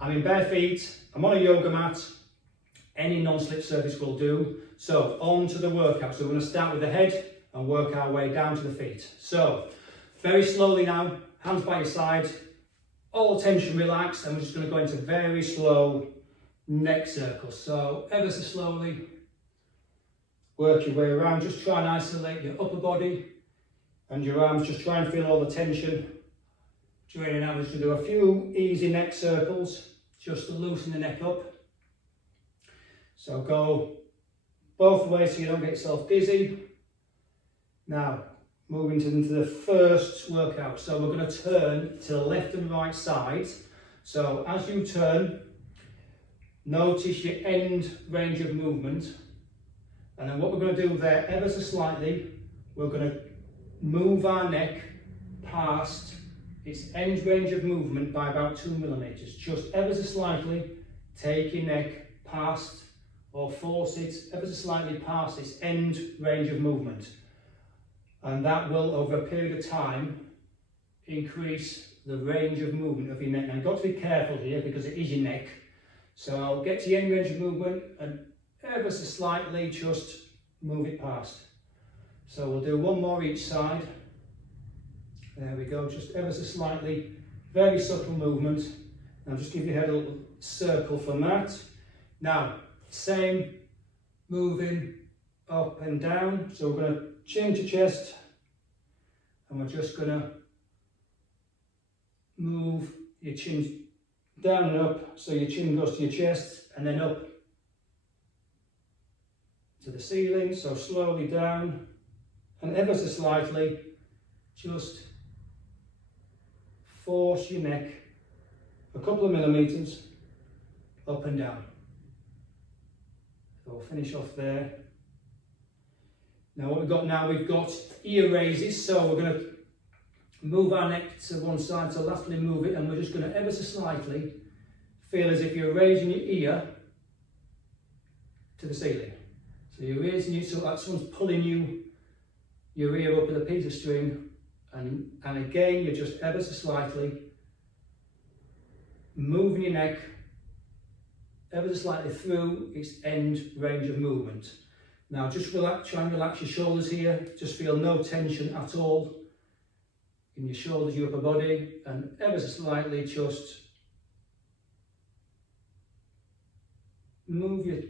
I'm in bare feet, I'm on a yoga mat, any non-slip surface will do. So on to the workout. So we're going to start with the head and work our way down to the feet. So very slowly now, hands by your side, all tension relaxed, and we're just going to go into very slow neck circles. So ever so slowly, work your way around. Just try and isolate your upper body and your arms. Just try and feel all the tension. During an hour, to do a few easy neck circles, just to loosen the neck up. So go both ways so you don't get yourself dizzy. Now, moving into the first workout. So we're going to turn to the left and right side. So as you turn, notice your end range of movement. And then what we're going to do there, ever so slightly, we're going to move our neck past its end range of movement by about 2 millimeters. Just ever so slightly, take your neck past or force it ever so slightly past its end range of movement. And that will, over a period of time, increase the range of movement of your neck. Now you've got to be careful here because it is your neck. So get to the end range of movement and ever so slightly just move it past. So we'll do one more each side. There we go, just ever so slightly, very subtle movement. Now just give your head a little circle from that. Now, same, moving up and down. So we're going to chin to chest, and we're just going to move your chin down and up, so your chin goes to your chest, and then up to the ceiling. So slowly down, and ever so slightly, just force your neck a couple of millimeters up and down. So we'll finish off there. Now what we've got now, we've got ear raises. So we're going to move our neck to one side, so lastly move it, and we're just going to ever so slightly feel as if you're raising your ear to the ceiling. So you're raising it so like someone's pulling your ear up with a piece of string. And again, you're just ever so slightly moving your neck ever so slightly through its end range of movement. Now just relax, try and relax your shoulders here. Just feel no tension at all in your shoulders, your upper body, and ever so slightly just move your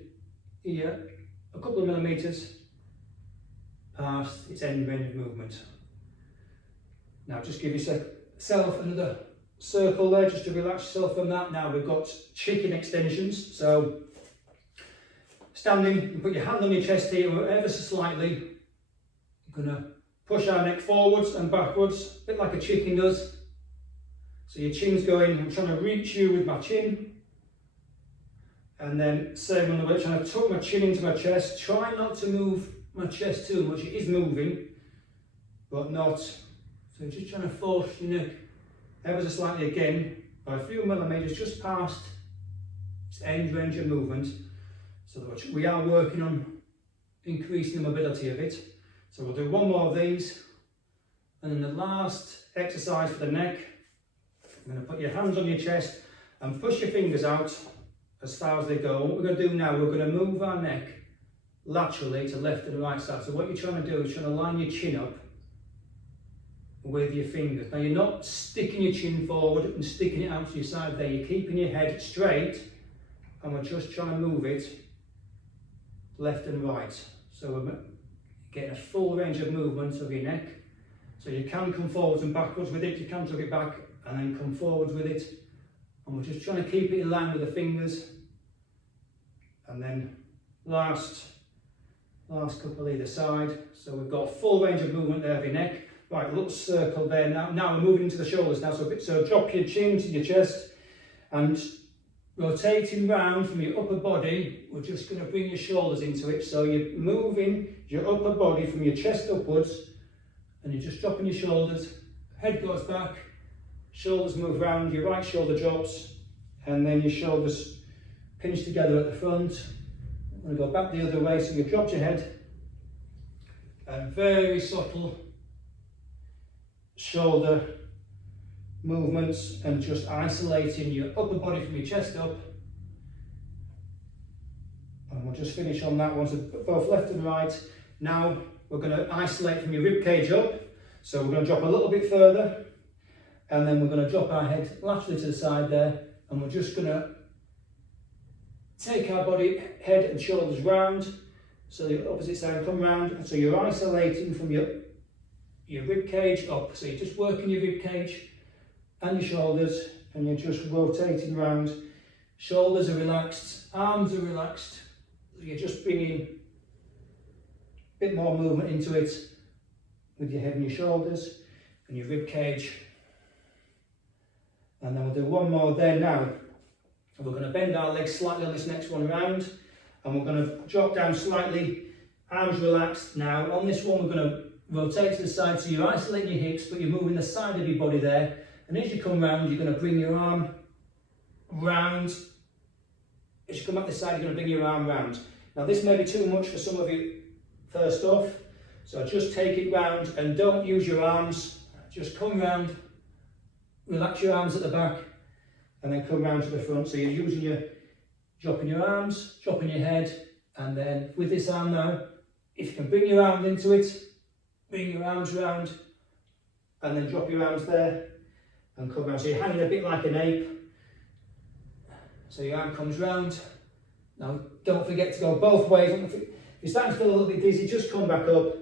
ear a couple of millimeters past its end range of movement. Now just give yourself another circle there just to relax yourself from that. Now we've got chicken extensions. So standing, you put your hand on your chest here ever so slightly. We're going to push our neck forwards and backwards, a bit like a chicken does. So your chin's going, I'm trying to reach you with my chin. And then same on the way, trying to tuck my chin into my chest. Try not to move my chest too much. It is moving, but not. So just trying to force your neck ever so slightly again by a few millimeters just past its end range of movement. So that we are working on increasing the mobility of it. So we'll do one more of these. And then the last exercise for the neck, you're going to put your hands on your chest and push your fingers out as far as they go. What we're going to do now, we're going to move our neck laterally to left and right side. So what you're trying to do is trying to line your chin up with your fingers. Now you're not sticking your chin forward and sticking it out to your side there. You're keeping your head straight, and we're just trying to move it left and right. So we're getting a full range of movement of your neck. So you can come forwards and backwards with it. You can tuck it back and then come forwards with it. And we're just trying to keep it in line with the fingers. And then last couple either side. So we've got a full range of movement there of your neck. Right, a little circle there. Now we're moving into the shoulders now. So drop your chin to your chest and rotating round from your upper body, we're just going to bring your shoulders into it. So you're moving your upper body from your chest upwards, and you're just dropping your shoulders. Head goes back, shoulders move round, your right shoulder drops, and then your shoulders pinch together at the front. I'm going to go back the other way, so you've dropped your head, and very subtle shoulder movements and just isolating your upper body from your chest up. And we'll just finish on that one, so both left and right. Now we're going to isolate from your rib cage up. So we're going to drop a little bit further, and then we're going to drop our head laterally to the side there, and we're just going to take our body, head and shoulders round, so the opposite side come round, and so you're isolating from your rib cage up. So you're just working your rib cage and your shoulders, and you're just rotating round. Shoulders are relaxed, arms are relaxed. You're just bringing a bit more movement into it with your head and your shoulders and your rib cage. And then we'll do one more there now. And we're going to bend our legs slightly on this next one round, and we're going to drop down slightly, arms relaxed. Now on this one we're going to rotate to the side, so you're isolating your hips but you're moving the side of your body there, and as you come round you're going to bring your arm round. As you come back this side you're going to bring your arm round. Now this may be too much for some of you first off, so just take it round and don't use your arms, just come round, relax your arms at the back and then come round to the front. So you're dropping your arms, dropping your head, and then with this arm now, if you can bring your arms into it, bring your arms round and then drop your arms there and come round. So you're hanging a bit like an ape. So your arm comes round. Now don't forget to go both ways. If you're starting to feel a little bit dizzy, just come back up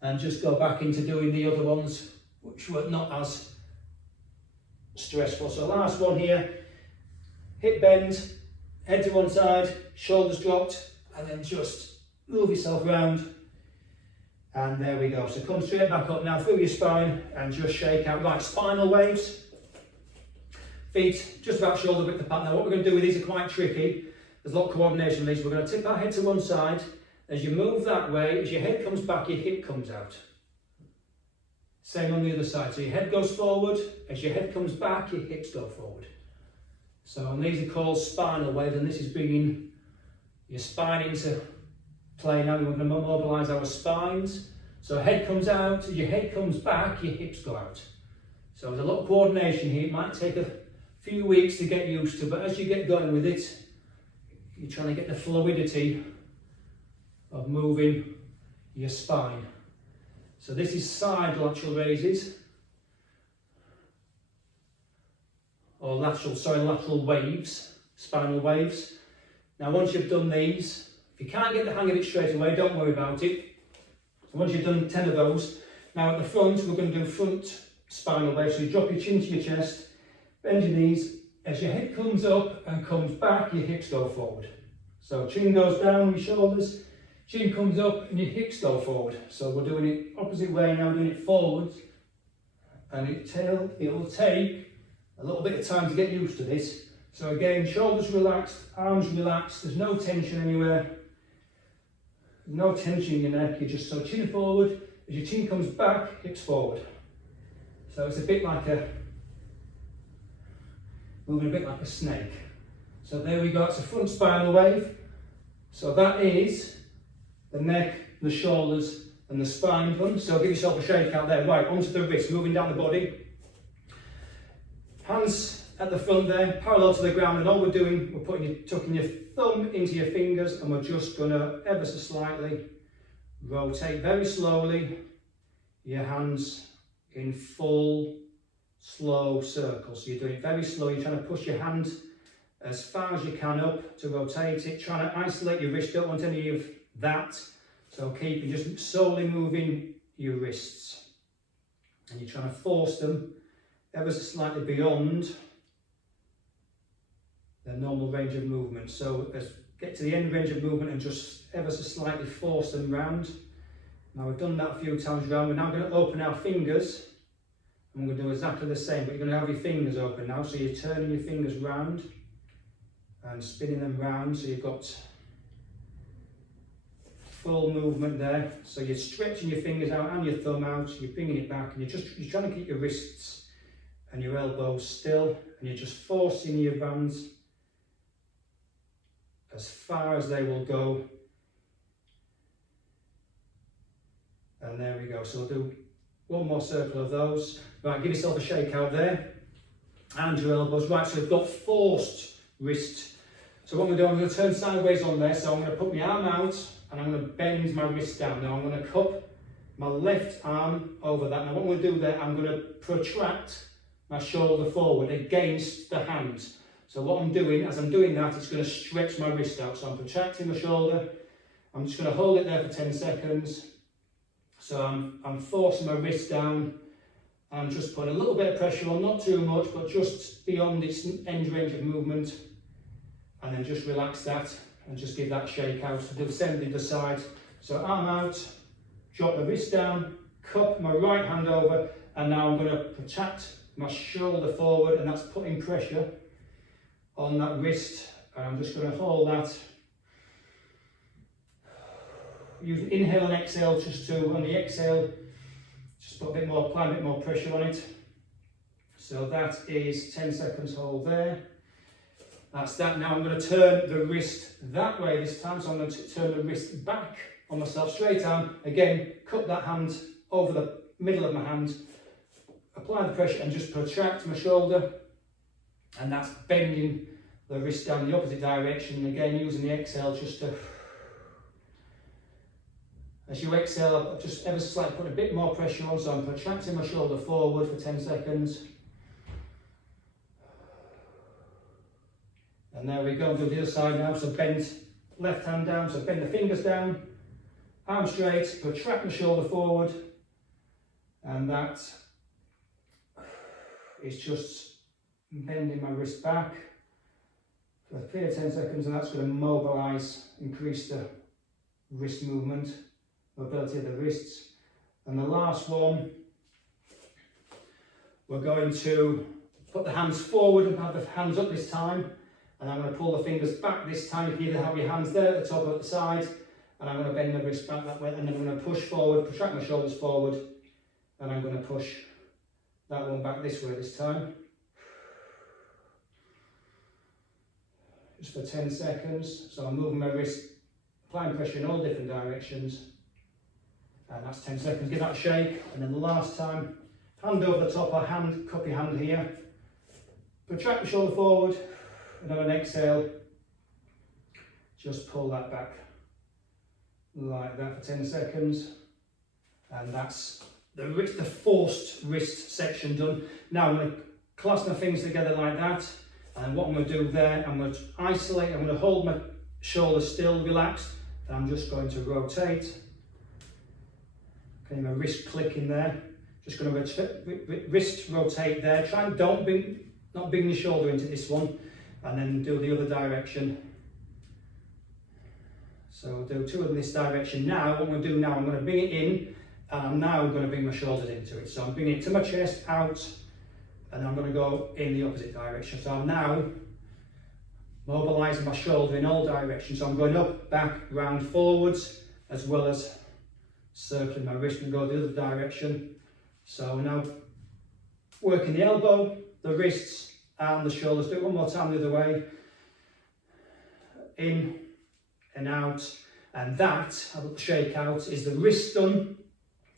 and just go back into doing the other ones, which were not as stressful. So last one here, hip bend, head to one side, shoulders dropped, and then just move yourself round. And there we go. So come straight back up now through your spine and just shake out. Right, spinal waves. Feet just about shoulder width apart. Now what we're going to do with these are quite tricky. There's a lot of coordination with these. We're going to tip our head to one side. As you move that way, as your head comes back, your hip comes out. Same on the other side. So your head goes forward. As your head comes back, your hips go forward. So and these are called spinal waves, and this is bringing your spine into play. Now we're going to mobilise our spines. So head comes out, as your head comes back, your hips go out. So there's a lot of coordination here. It might take a few weeks to get used to, but as you get going with it, you're trying to get the fluidity of moving your spine. So this is side lateral raises, or lateral waves, spinal waves. Now once you've done these, if you can't get the hang of it straight away, don't worry about it. Once you've done 10 of those, now at the front, we're going to do front spinal waves. So you drop your chin to your chest, bend your knees. As your head comes up and comes back, your hips go forward. So chin goes down, your shoulders, chin comes up and your hips go forward. So we're doing it opposite way now, we're doing it forwards. And it'll take a little bit of time to get used to this. So again, shoulders relaxed, arms relaxed, there's no tension anywhere. No tension in your neck, you're just so chin forward. As your chin comes back, hips forward. So it's a bit like moving a bit like a snake. So there we go, it's a front spinal wave. So that is the neck, the shoulders and the spine done. So give yourself a shake out there. Right, onto the wrist, moving down the body. Hands at the front there, parallel to the ground, and all we're doing, we're tucking your thumb into your fingers, and we're just gonna ever so slightly rotate very slowly your hands in full slow circles. So you're doing it very slow, you're trying to push your hand as far as you can up to rotate it, trying to isolate your wrist, don't want any of that. So keep just solely moving your wrists. And you're trying to force them ever so slightly beyond their normal range of movement. So get to the end range of movement and just ever so slightly force them round. Now we've done that a few times round. We're now going to open our fingers and we're going to do exactly the same, but you're going to have your fingers open now. So you're turning your fingers round and spinning them round, so you've got full movement there. So you're stretching your fingers out and your thumb out, you're bringing it back, and you're trying to keep your wrists and your elbows still, and you're just forcing your hands as far as they will go. And there we go. So we'll do one more circle of those. Right, give yourself a shake out there. and your elbows. Right, so we've got forced wrist. So what I'm going to do, I'm going to turn sideways on there. So I'm going to put my arm out and I'm going to bend my wrist down. Now I'm going to cup my left arm over that. Now what I'm going to do there, I'm going to protract my shoulder forward against the hand. So what I'm doing, as I'm doing that, it's going to stretch my wrist out. So I'm protracting my shoulder. I'm just going to hold it there for 10 seconds. So I'm forcing my wrist down. I'm just putting a little bit of pressure on, not too much, but just beyond its end range of movement. And then just relax that and just give that a shake out. Do the same to the side. So arm out, drop the wrist down, cup my right hand over, and now I'm going to protract my shoulder forward, and that's putting pressure on that wrist. And I'm just going to hold that. Use inhale and exhale just to, on the exhale, just put a bit more, apply a bit more pressure on it. So that is 10 seconds hold there. That's that. Now I'm going to turn the wrist that way this time. So I'm going to turn the wrist back on myself, straight arm. Again, cup that hand over the middle of my hand. Apply the pressure and just protract my shoulder. And that's bending the wrist down in the opposite direction. And again, using the exhale just to... As you exhale, I've just ever so slightly put a bit more pressure on. So I'm protracting my shoulder forward for 10 seconds. And there we go, do the other side now. So bend left hand down, so bend the fingers down, arm straight, protract the shoulder forward. And that is just bending my wrist back for a period of 10 seconds, and that's going to mobilise, increase the wrist movement, mobility of the wrists. And the last one, we're going to put the hands forward and have the hands up this time. And I'm going to pull the fingers back this time. You can either have your hands there at the top or at the side. And I'm going to bend the wrist back that way. And then I'm going to push forward, protract my shoulders forward. And I'm going to push that one back this way this time. Just for 10 seconds. So I'm moving my wrist, applying pressure in all different directions. And that's 10 seconds. Give that a shake. And then the last time, hand over the top or hand, cup your hand here. Protract the shoulder forward. And on an exhale, just pull that back like that for 10 seconds. And that's the forced wrist section done. Now I'm going to clasp my fingers together like that. And what I'm going to do there, I'm going to isolate, I'm going to hold my shoulder still relaxed. And I'm just going to rotate. Okay, my wrist click in there. Just going to wrist rotate there. Try and not bring your shoulder into this one. And then do the other direction. So we'll do two in this direction. Now, what I'm going to do now, I'm going to bring it in, and I'm now going to bring my shoulders into it. So I'm bringing it to my chest, out, and I'm going to go in the opposite direction. So I'm now mobilising my shoulder in all directions. So I'm going up, back, round, forwards, as well as circling my wrist and go the other direction. So now working the elbow, the wrists, and the shoulders. Do it one more time the other way. In and out. And that, the shake out, is the wrist done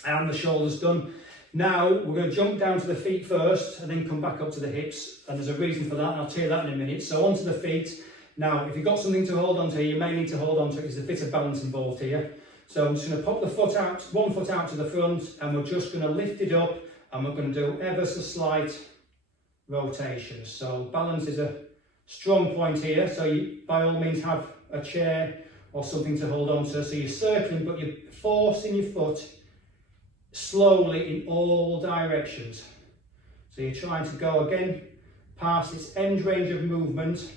and the shoulders done. Now we're going to jump down to the feet first and then come back up to the hips. And there's a reason for that, and I'll tell you that in a minute. So onto the feet. Now, if you've got something to hold on to, you may need to hold on to it. There's a bit of balance involved here. So I'm just going to pop the foot out, one foot out to the front, and we're just going to lift it up, and we're going to do ever so slight rotations. So balance is a strong point here, so you by all means have a chair or something to hold on to. So you're circling, but you're forcing your foot slowly in all directions. So you're trying to go again past its end range of movement,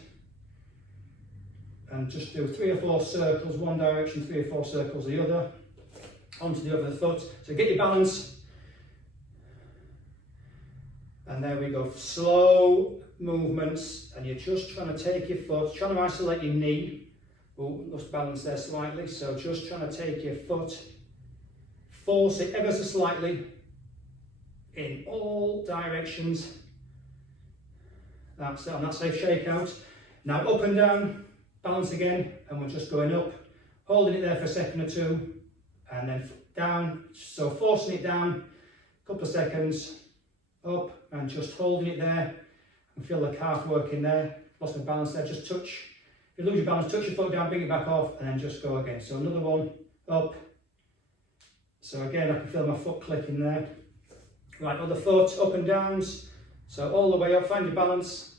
and just do 3 or 4 circles one direction, 3 or 4 circles the other, onto the other foot. So get your balance. And there we go, slow movements, and you're just trying to take your foot, trying to isolate your knee. Oh, lost balance there slightly, so just trying to take your foot, force it ever so slightly in all directions. That's it, and that's a shake out. Now up and down, balance again, and we're just going up, holding it there for a second or two, and then down, so forcing it down, a couple of seconds, up, and just holding it there, and feel the calf working there. Lost my balance there, just touch. If you lose your balance, touch your foot down, bring it back off, and then just go again. So another one, up. So again, I can feel my foot clicking there. Right, other foot, up and downs. So all the way up, find your balance,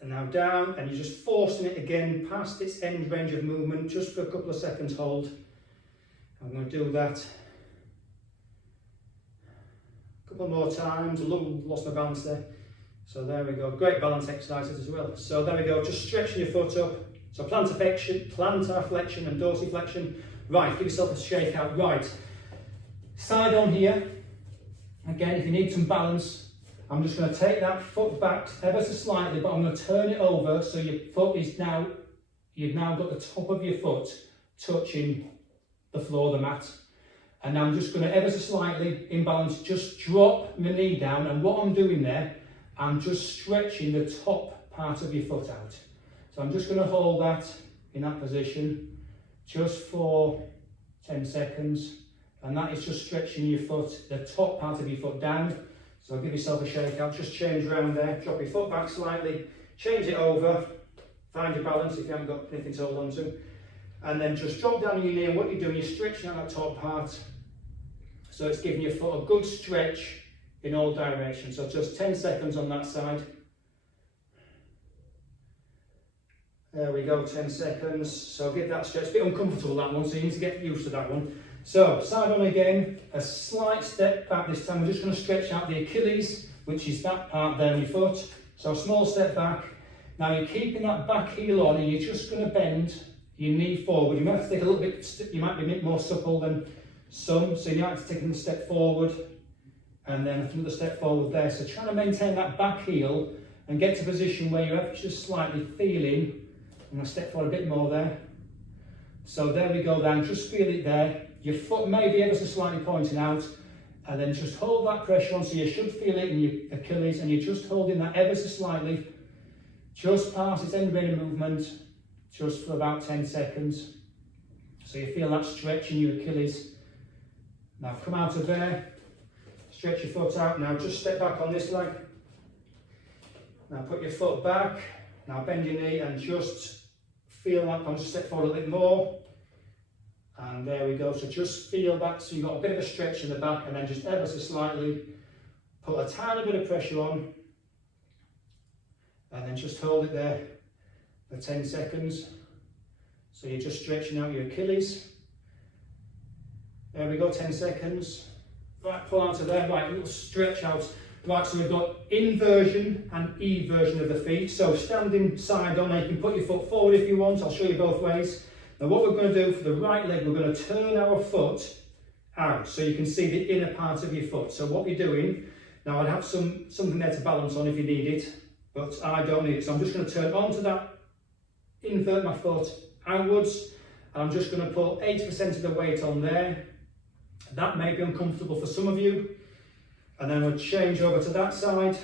and now down, and you're just forcing it again past its end range of movement, just for a couple of seconds hold. I'm going to do that a couple more times. Lost my balance there. So there we go, great balance exercises as well. So there we go, just stretching your foot up. So plantar flexion and dorsiflexion. Right, give yourself a shake out. Right, side on here. Again, if you need some balance, I'm just going to take that foot back ever so slightly, but I'm going to turn it over so your foot is now, you've now got the top of your foot touching the floor, the mat. And now I'm just going to ever so slightly, in balance, just drop my knee down. And what I'm doing there, I'm just stretching the top part of your foot out. So I'm just going to hold that in that position just for 10 seconds. And that is just stretching your foot, the top part of your foot down. So give yourself a shake out, just change around there, drop your foot back slightly, change it over, find your balance if you haven't got anything to hold on to. And then just drop down your knee, and what you're doing, you're stretching out that top part. So it's giving your foot a good stretch in all directions. So just 10 seconds on that side. There we go, 10 seconds. So give that stretch. It's a bit uncomfortable, that one, so you need to get used to that one. So side on again, a slight step back this time. We're just going to stretch out the Achilles, which is that part there on your foot. So small step back. Now you're keeping that back heel on, and you're just going to bend your knee forward. You might have to take a little bit, you might be a bit more supple than some, so you might have to take a step forward and then another step forward there. So trying to maintain that back heel and get to a position where you're just slightly feeling. I'm going to step forward a bit more there. So there we go then, just feel it there. Your foot may be ever so slightly pointing out, and then just hold that pressure on, so you should feel it in your Achilles, and you're just holding that ever so slightly, just past its end range of movement, just for about 10 seconds. So you feel that stretch in your Achilles. Now come out of there, stretch your foot out. Now just step back on this leg. Now put your foot back. Now bend your knee and just feel that. I'll just step forward a little more. And there we go. So just feel that. So you've got a bit of a stretch in the back, and then just ever so slightly put a tiny bit of pressure on. And then just hold it there for 10 seconds. So you're just stretching out your Achilles. There we go, 10 seconds. Right, pull out of there. Right, a little stretch out. Right, so we've got inversion and eversion of the feet. So standing side on, you can put your foot forward if you want. I'll show you both ways. Now what we're going to do for the right leg, we're going to turn our foot out so you can see the inner part of your foot. So what you're doing, now I'd have something there to balance on if you need it, but I don't need it. So I'm just going to turn onto that, invert my foot outwards, and I'm just going to put 80% of the weight on there. That may be uncomfortable for some of you. And then we'll change over to that side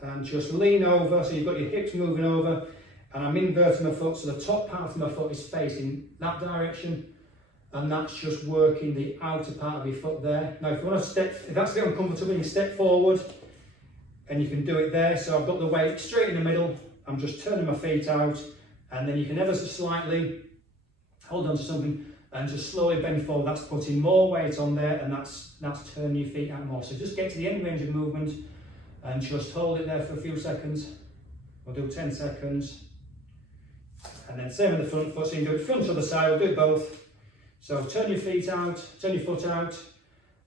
and just lean over, so you've got your hips moving over, and I'm inverting my foot so the top part of my foot is facing that direction, and that's just working the outer part of your foot there. Now if you want to step, if that's a bit uncomfortable, you step forward and you can do it there. So I've got the weight straight in the middle, I'm just turning my feet out, and then you can ever so slightly hold on to something and just slowly bend forward. That's putting more weight on there, and that's turning your feet out more. So just get to the end range of movement and just hold it there for a few seconds. We'll do 10 seconds. And then same with the front foot, so you can do it front to the side, we'll do it both. So turn your feet out, turn your foot out,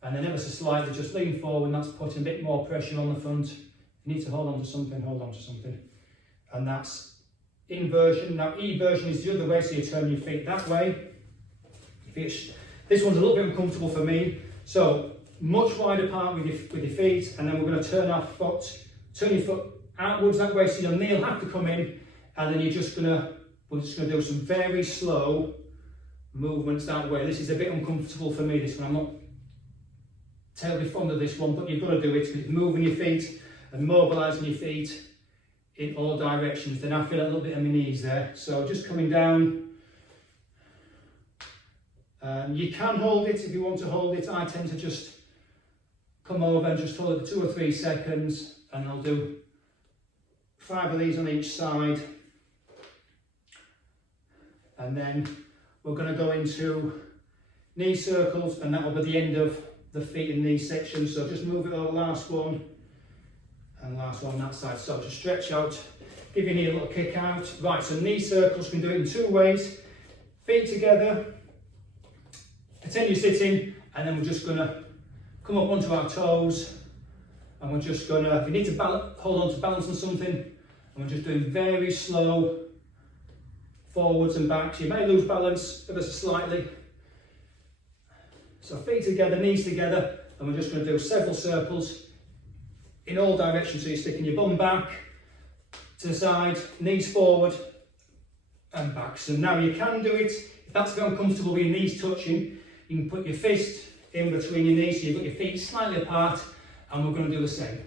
and then ever so slightly just lean forward, and that's putting a bit more pressure on the front. If you need to hold on to something, hold on to something. And that's inversion. Now eversion is the other way, so you turn your feet that way. This one's a little bit uncomfortable for me, so much wider apart with your feet, and then we're going to turn your foot outwards that way, so your knee will have to come in, and then we're just going to do some very slow movements that way. This is a bit uncomfortable for me, this one. I'm not terribly fond of this one, but you've got to do it, because it's moving your feet and mobilising your feet in all directions. Then I feel a little bit of my knees there, so just coming down. You can hold it if you want to hold it. I tend to just come over and just hold it for 2 or 3 seconds, and I'll do 5 of these on each side. And then we're going to go into knee circles, and that will be the end of the feet and knee section. So just move it over, last one, and last one on that side. So just stretch out, give your knee a little kick out. Right, so knee circles, can do it in 2 ways. Feet together, pretend you're sitting, and then we're just going to come up onto our toes, and we're just going to, if you need to hold on to balance on something, and we're just doing very slow forwards and backs. You may lose balance ever so slightly. So feet together, knees together, and we're just going to do several circles in all directions. So you're sticking your bum back, to the side, knees forward and back. So now you can do it, if that's uncomfortable with your knees touching, you can put your fist in between your knees, so you've got your feet slightly apart, and we're going to do the same.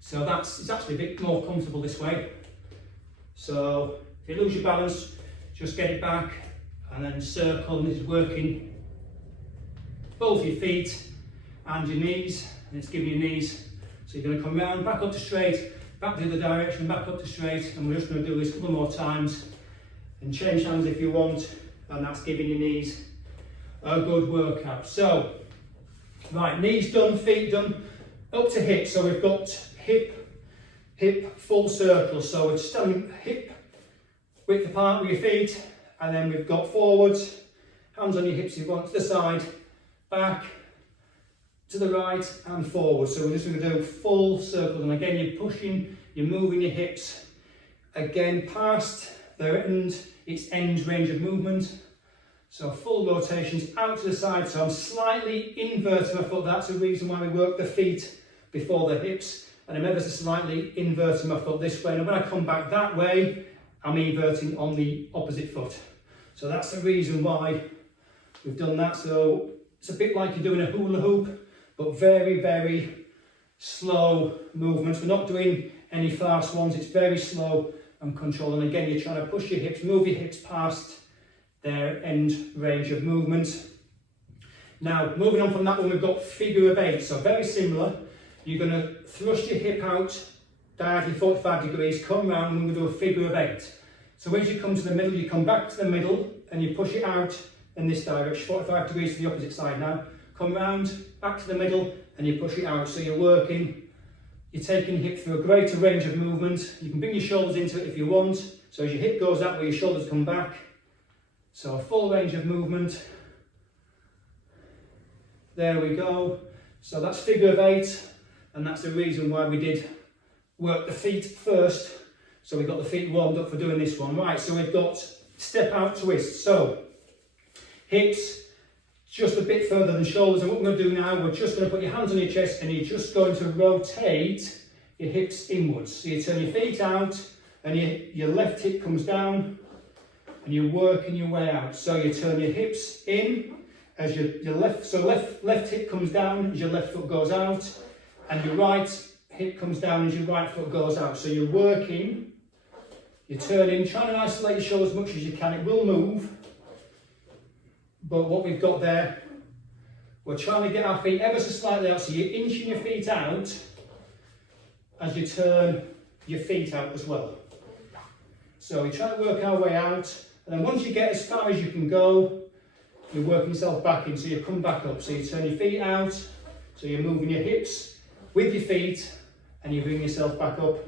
So it's actually a bit more comfortable this way. So if you lose your balance, just get it back and then circle, and this is working both your feet and your knees, and it's giving your knees. So you're going to come round, back up to straight, back the other direction, back up to straight, and we're just going to do this a couple more times, and change hands if you want, and that's giving your knees a good workout. So, right, knees done, feet done, up to hips. So we've got hip full circle. So we're standing hip width apart with your feet, and then we've got forwards, hands on your hips if you want, to the side, back, to the right and forward. So we're just going to do full circles, and again you're pushing, you're moving your hips again past their end, its end range of movement. So full rotations out to the side. So I'm slightly inverting my foot. That's the reason why we work the feet before the hips, and I'm ever so slightly inverting my foot this way. And when I come back that way, I'm inverting on the opposite foot. So that's the reason why we've done that. So it's a bit like you're doing a hula hoop, but very, very slow movements. We're not doing any fast ones, it's very slow and controlled. And again, you're trying to push your hips, move your hips past their end range of movement. Now, moving on from that one, we've got figure of 8. So very similar. You're going to thrust your hip out diagonally 45 degrees, come round, and we're going to do a figure of 8. So as you come to the middle, you come back to the middle, and you push it out in this direction, 45 degrees to the opposite side now. Come round, back to the middle, and you push it out. So you're taking your hip through a greater range of movement. You can bring your shoulders into it if you want. So as your hip goes that way, your shoulders come back. So a full range of movement. There we go. So that's figure of 8, and that's the reason why we did work the feet first. So we've got the feet warmed up for doing this one. Right, so we've got step out twist. So hips just a bit further than shoulders, and what we're going to do now, we're just going to put your hands on your chest, and you're just going to rotate your hips inwards. So you turn your feet out, and your left hip comes down, and you're working your way out. So you turn your hips in as your left hip comes down as your left foot goes out, and your right hip comes down as your right foot goes out. So you're working, you're turning, trying to isolate your shoulders as much as you can. It will move, but what we've got there, we're trying to get our feet ever so slightly out, so you're inching your feet out as you turn your feet out as well. So we try to work our way out, and then once you get as far as you can go, you're working yourself back in, so you come back up. So you turn your feet out, so you're moving your hips with your feet, and you bring yourself back up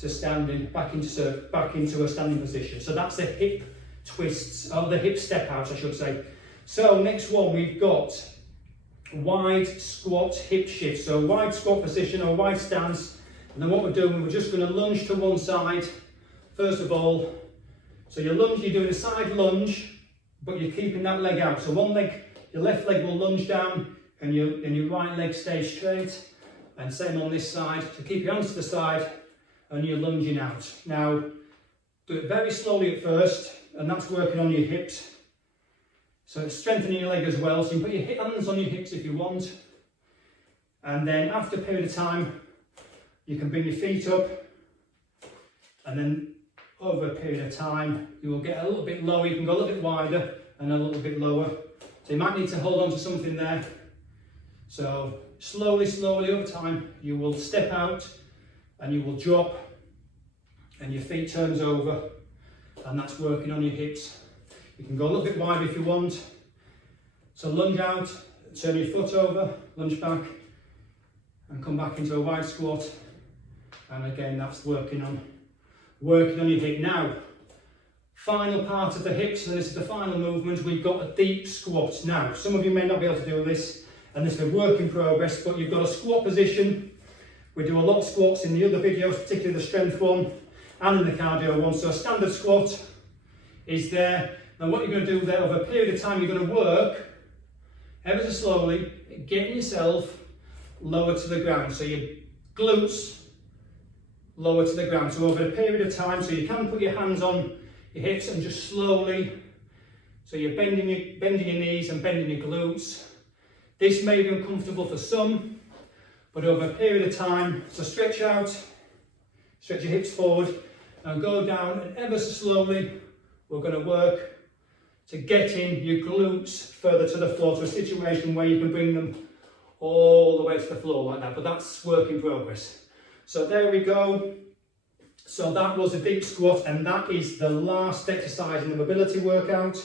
to standing, back into a standing position. So that's the hip twists, or the hip step out, I should say. So next one, we've got wide squat hip shift. So wide squat position or wide stance, and then what we're doing, we're just going to lunge to one side first of all. So you're doing a side lunge, but you're keeping that leg out. So one leg, your left leg will lunge down, and your right leg stays straight. And same on this side. So keep your hands to the side, and you're lunging out. Now, do it very slowly at first, and that's working on your hips. So it's strengthening your leg as well. So you can put your hands on your hips if you want. And then after a period of time, you can bring your feet up. And then over a period of time, you will get a little bit lower. You can go a little bit wider and a little bit lower. So you might need to hold on to something there. So slowly over time, you will step out and you will drop and your feet turns over, and that's working on your hips. You can go a little bit wide if you want. So lunge out, turn your foot over, lunge back, and come back into a wide squat. And again, that's working on your hip. Now, final part of the hips, and this is the final movement, we've got a deep squat. Now, some of you may not be able to do this, and this is a work in progress, but you've got a squat position. We do a lot of squats in the other videos, particularly the strength one and in the cardio one. So a standard squat is there. And what you're going to do there, over a period of time, you're going to work ever so slowly, getting yourself lower to the ground. So your glutes lower to the ground. So over a period of time, so you can put your hands on your hips and just slowly, so you're bending your knees and bending your glutes. This may be uncomfortable for some, but over a period of time, so stretch out, stretch your hips forward and go down, and ever so slowly, we're going to work to getting your glutes further to the floor, to a situation where you can bring them all the way to the floor like that, but that's work in progress. So there we go. So that was a deep squat, and that is the last exercise in the mobility workout.